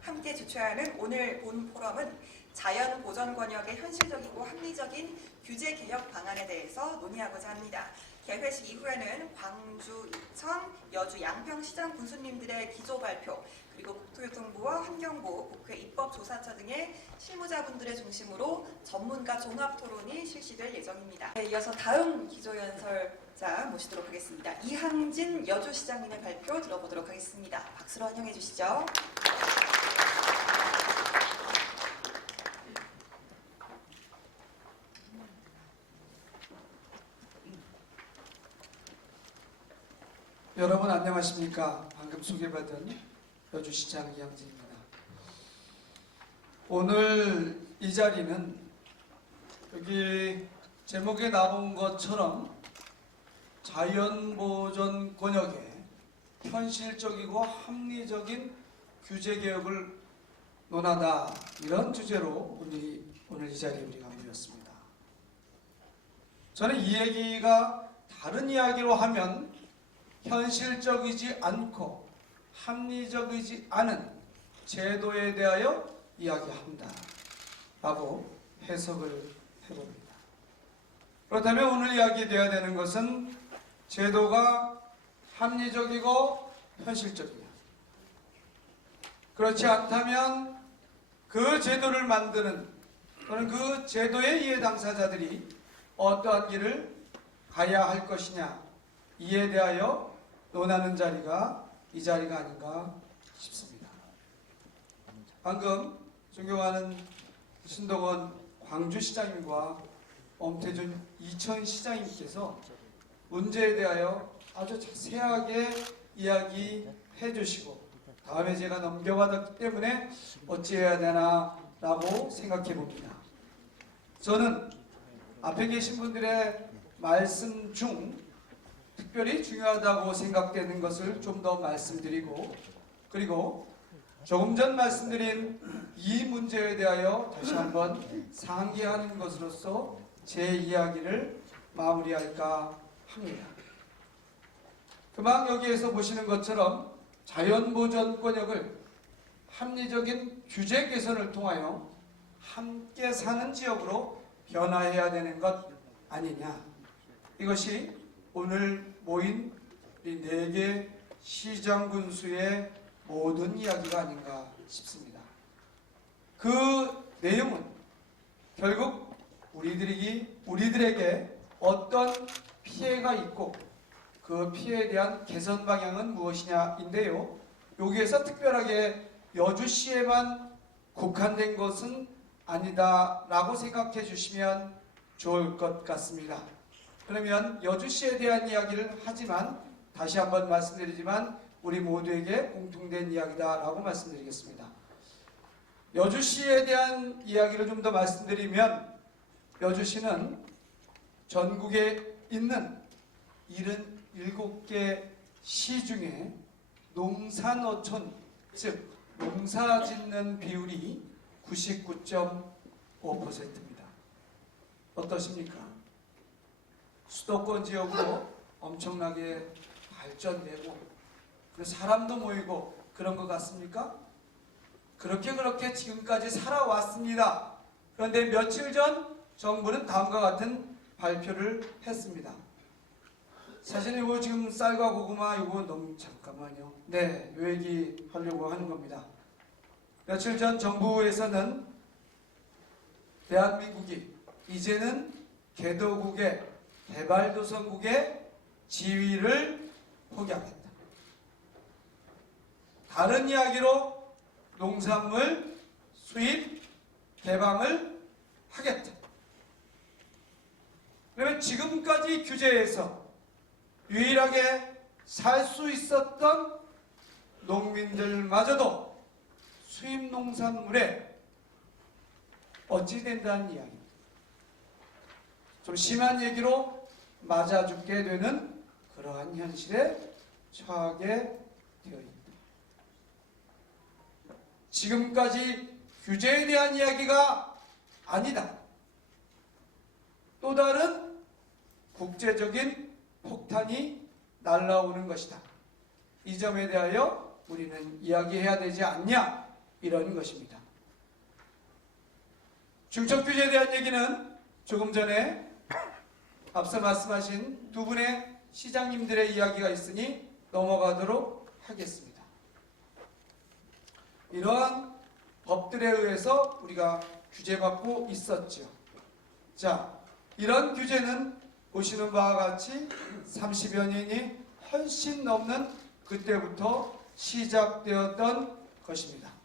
함께 주최하는 오늘 본 포럼은 자연 보전 권역의 현실적이고 합리적인 규제 개혁 방안에 대해서 논의하고자 합니다. 개회식 이후에는 광주, 인천, 여주, 양평시장 군수님들의 기조 발표, 그리고 국토교통부와 환경부, 국회 입법조사처 등의 실무자분들의 중심으로 전문가 종합 토론이 실시될 예정입니다. 이어서 다음 기조연설자 모시도록 하겠습니다. 이항진 여주시장님의 발표 들어보도록 하겠습니다. 박수로 환영해 주시죠. 여러분 안녕하십니까? 방금 소개받은 여주시장 이항진입니다. 오늘 이 자리는 여기 제목에 나온 것처럼 자연보전 권역의 현실적이고 합리적인 규제개혁을 논하다, 이런 주제로 오늘 이 자리에 우리가 모였습니다. 저는 이 얘기가 다른 이야기로 하면 현실적이지 않고 합리적이지 않은 제도에 대하여 이야기한다 라고 해석을 해봅니다. 그렇다면 오늘 이야기되어야 되는 것은 제도가 합리적이고 현실적이냐, 그렇지 않다면 그 제도를 만드는 또는 그 제도의 이해 당사자들이 어떠한 길을 가야 할 것이냐, 이에 대하여 논하는 자리가 이 자리가 아닌가 싶습니다. 방금 존경하는 신동원 광주시장님과 엄태준 이천시장님께서 문제에 대하여 아주 자세하게 이야기해 주시고, 다음에 제가 넘겨받았기 때문에 어찌해야 되나 라고 생각해 봅니다. 저는 앞에 계신 분들의 말씀 중 특별히 중요하다고 생각되는 것을 좀 더 말씀드리고, 그리고 조금 전 말씀드린 이 문제에 대하여 다시 한번 상기하는 것으로서 제 이야기를 마무리할까 합니다. 금방 여기에서 보시는 것처럼 자연보전 권역을 합리적인 규제 개선을 통하여 함께 사는 지역으로 변화해야 되는 것 아니냐, 이것이 오늘 모인 우리 4개 시장 군수의 모든 이야기가 아닌가 싶습니다. 그 내용은 결국 우리들에게 어떤 피해가 있고 그 피해에 대한 개선 방향은 무엇이냐인데요. 여기에서 특별하게 여주시에만 국한된 것은 아니다라고 생각해 주시면 좋을 것 같습니다. 그러면 여주시에 대한 이야기를 하지만 다시 한번 말씀드리지만 우리 모두에게 공통된 이야기다라고 말씀드리겠습니다. 여주시에 대한 이야기를 좀 더 말씀드리면, 여주시는 전국에 있는 77개 시 중에 농산어촌, 즉 농사짓는 비율이 99.5%입니다. 어떠십니까? 수도권 지역으로 엄청나게 발전되고 사람도 모이고 그런 것 같습니까? 그렇게 지금까지 살아왔습니다. 그런데 며칠 전 정부는 다음과 같은 발표를 했습니다. 사실 이거 지금 쌀과 고구마 이거 너무, 잠깐만요. 네, 요 얘기 하려고 하는 겁니다. 며칠 전 정부에서는 대한민국이 이제는 개도국의 개발도상국의 지위를 포기하겠다. 다른 이야기로 농산물 수입 개방을 하겠다. 그러면 지금까지 규제에서 유일하게 살 수 있었던 농민들마저도 수입 농산물에 어찌 된다는 이야기입니다. 좀 심한 얘기로 맞아 죽게 되는 그러한 현실에 처하게 되어 있다. 지금까지 규제에 대한 이야기가 아니다. 또 다른 국제적인 폭탄이 날아오는 것이다. 이 점에 대하여 우리는 이야기해야 되지 않냐, 이런 것입니다. 중첩규제에 대한 얘기는 조금 전에 앞서 말씀하신 두 분의 시장님들의 이야기가 있으니 넘어가도록 하겠습니다. 이러한 법들에 의해서 우리가 규제받고 있었죠. 자, 이런 규제는 보시는 바와 같이 30여 년이 훨씬 넘는 그때부터 시작되었던 것입니다.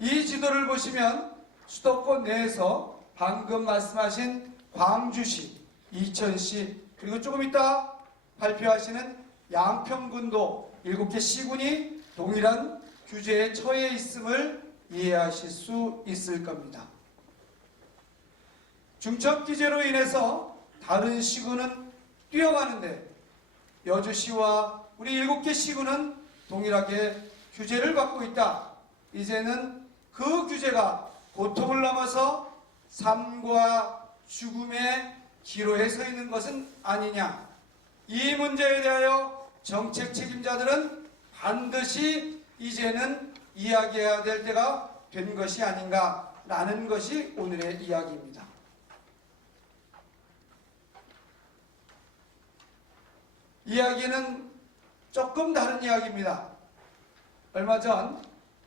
이 지도를 보시면 수도권 내에서 방금 말씀하신 광주시, 이천시, 그리고 조금 이따 발표하시는 양평군도 7개 시군이 동일한 규제에 처해 있음을 이해하실 수 있을 겁니다. 중첩규제로 인해서 다른 시군은 뛰어가는데 여주시와 우리 7개 시군은 동일하게 규제를 받고 있다. 이제는 그 규제가 고통을 넘어서 삶과 죽음의 기로에 서 있는 것은 아니냐. 이 문제에 대하여 정책 책임자들은 반드시 이제는 이야기해야 될 때가 된 것이 아닌가라는 것이 오늘의 이야기입니다. 이야기는 조금 다른 이야기입니다. 얼마 전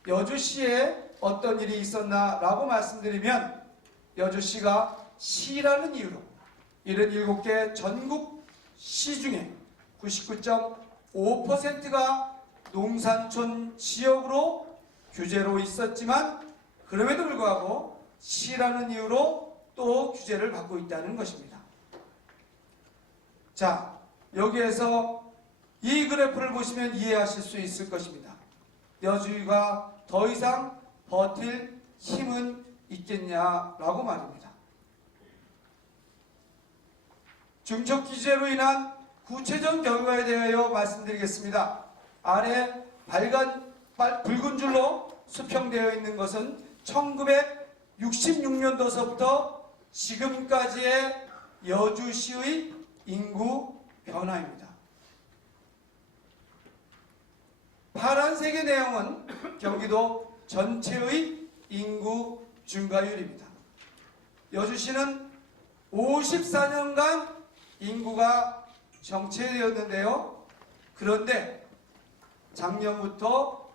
여주시에 어떤 일이 있었나라고 말씀드리면 여주시가 시라는 이유로 77개 전국 시 중에 99.5%가 농산촌 지역으로 규제로 있었지만 그럼에도 불구하고 시라는 이유로 또 규제를 받고 있다는 것입니다. 자, 여기에서 이 그래프를 보시면 이해하실 수 있을 것입니다. 여주가 더 이상 버틸 힘은 있겠냐라고 말입니다. 중첩규제로 인한 구체적 결과에 대하여 말씀드리겠습니다. 아래 붉은 줄로 수평되어 있는 것은 1966년도서부터 지금까지의 여주시의 인구 변화입니다. 파란색의 내용은 경기도 전체의 인구 증가율입니다. 여주시는 54년간 인구가 정체되었는데요. 그런데 작년부터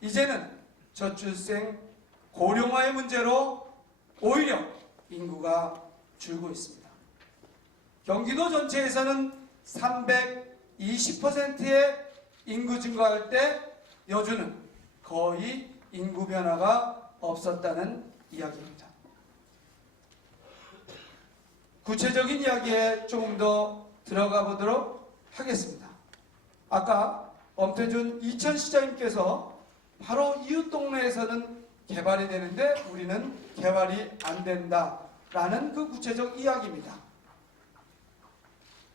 이제는 저출생 고령화의 문제로 오히려 인구가 줄고 있습니다. 경기도 전체에서는 320%의 인구 증가할 때 여주는 거의 인구 변화가 없었다는 이야기입니다. 구체적인 이야기에 조금 더 들어가 보도록 하겠습니다. 아까 엄태준 이천시장님께서 바로 이웃 동네에서는 개발이 되는데 우리는 개발이 안 된다라는 그 구체적 이야기입니다.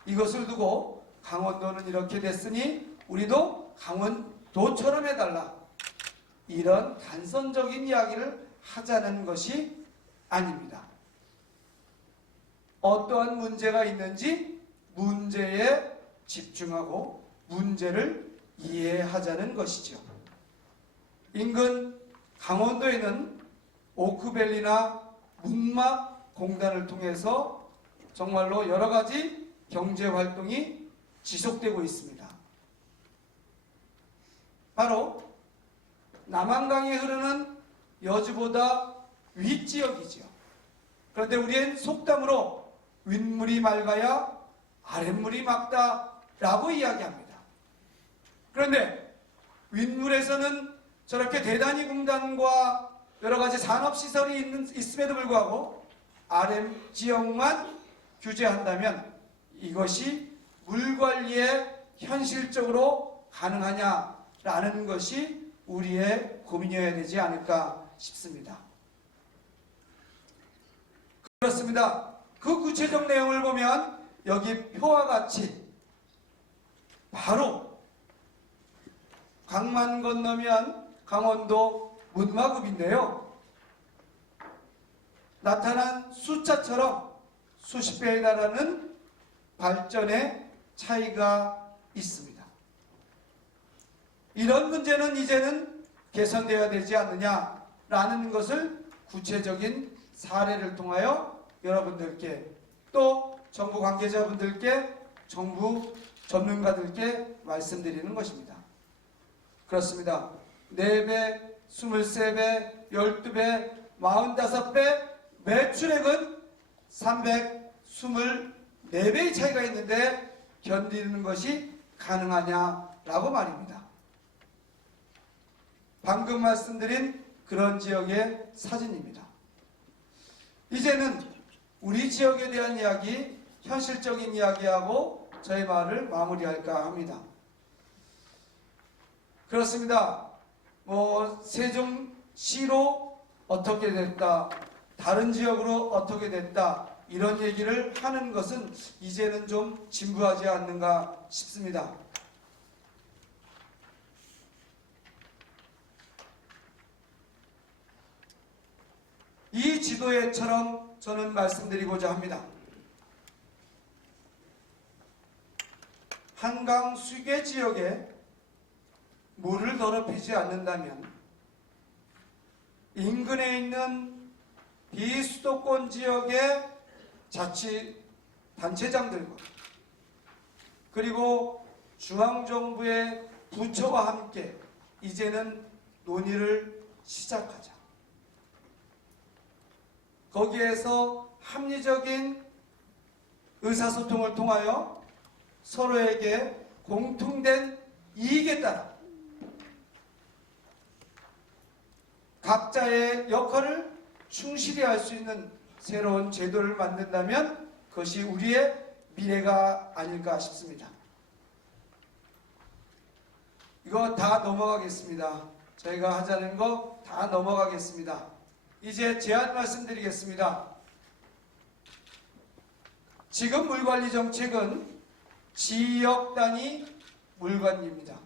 이것을 두고 강원도는 이렇게 됐으니 우리도 강원도처럼 해달라. 이런 단선적인 이야기를 하자는 것이 아닙니다. 어떠한 문제가 있는지 문제에 집중하고 문제를 이해하자는 것이죠. 인근 강원도에는 오크밸리나 문막공단을 통해서 정말로 여러 가지 경제활동이 지속되고 있습니다. 바로 남한강이 흐르는 여주보다 윗지역이죠. 그런데 우리는 속담으로 윗물이 맑아야 아랫물이 맑다라고 이야기합니다. 그런데 윗물에서는 저렇게 대단히 공단과 여러 가지 산업시설이 있음에도 불구하고 아랫지역만 규제한다면 이것이 물관리에 현실적으로 가능하냐라는 것이 우리의 고민이어야 되지 않을까 싶습니다. 그렇습니다. 그 구체적 내용을 보면 여기 표와 같이 바로 강만 건너면 강원도 문마급인데요. 나타난 숫자처럼 수십 배에 달하는 발전의 차이가 있습니다. 이런 문제는 이제는 개선되어야 되지 않느냐라는 것을 구체적인 사례를 통하여 여러분들께 또 정부 관계자분들께 정부 전문가들께 말씀드리는 것입니다. 그렇습니다. 4배, 23배, 12배, 45배, 매출액은 324배의 차이가 있는데 견디는 것이 가능하냐라고 말입니다. 방금 말씀드린 그런 지역의 사진입니다. 이제는 우리 지역에 대한 이야기, 현실적인 이야기하고 저의 말을 마무리할까 합니다. 그렇습니다. 세종시로 어떻게 됐다, 다른 지역으로 어떻게 됐다, 이런 얘기를 하는 것은 이제는 좀 진부하지 않는가 싶습니다. 이 지도에처럼 저는 말씀드리고자 합니다. 한강 수계 지역에 물을 더럽히지 않는다면 인근에 있는 비수도권 지역의 자치단체장들과 그리고 중앙정부의 부처와 함께 이제는 논의를 시작하자. 거기에서 합리적인 의사소통을 통하여 서로에게 공통된 이익에 따라 각자의 역할을 충실히 할 수 있는 새로운 제도를 만든다면 그것이 우리의 미래가 아닐까 싶습니다. 이거 다 넘어가겠습니다. 저희가 하자는 거 다 넘어가겠습니다. 이제 제안 말씀드리겠습니다. 지금 물관리 정책은 지역 단위 물관리입니다.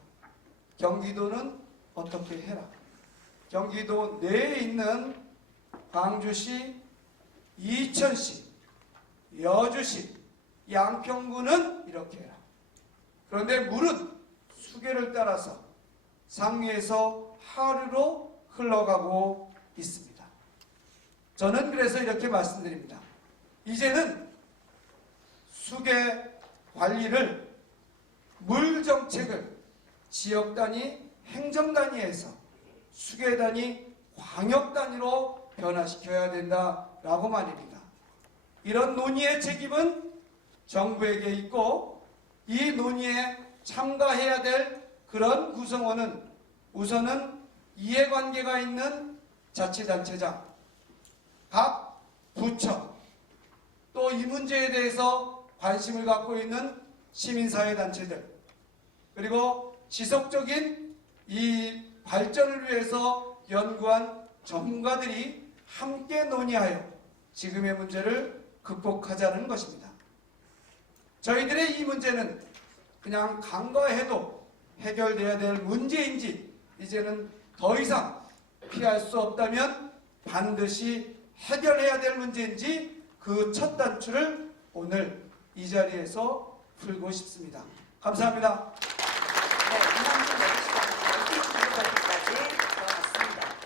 경기도는 어떻게 해라. 경기도 내에 있는 광주시, 이천시, 여주시, 양평구는 이렇게 해라. 그런데 물은 수계를 따라서 상류에서 하류로 흘러가고 있습니다. 저는 그래서 이렇게 말씀드립니다. 이제는 수계 관리를, 물 정책을 지역 단위, 행정 단위에서 수계 단위, 광역 단위로 변화시켜야 된다라고 말입니다. 이런 논의의 책임은 정부에게 있고 이 논의에 참가해야 될 그런 구성원은 우선은 이해관계가 있는 자치단체장, 각 부처, 또 이 문제에 대해서 관심을 갖고 있는 시민사회단체들, 그리고 지속적인 이 발전을 위해서 연구한 전문가들이 함께 논의하여 지금의 문제를 극복하자는 것입니다. 저희들의 이 문제는 그냥 간과해도 해결돼야 될 문제인지 이제는 더 이상 피할 수 없다면 반드시 해결해야 될 문제인지 그 첫 단추를 오늘 이 자리에서 풀고 싶습니다. 감사합니다.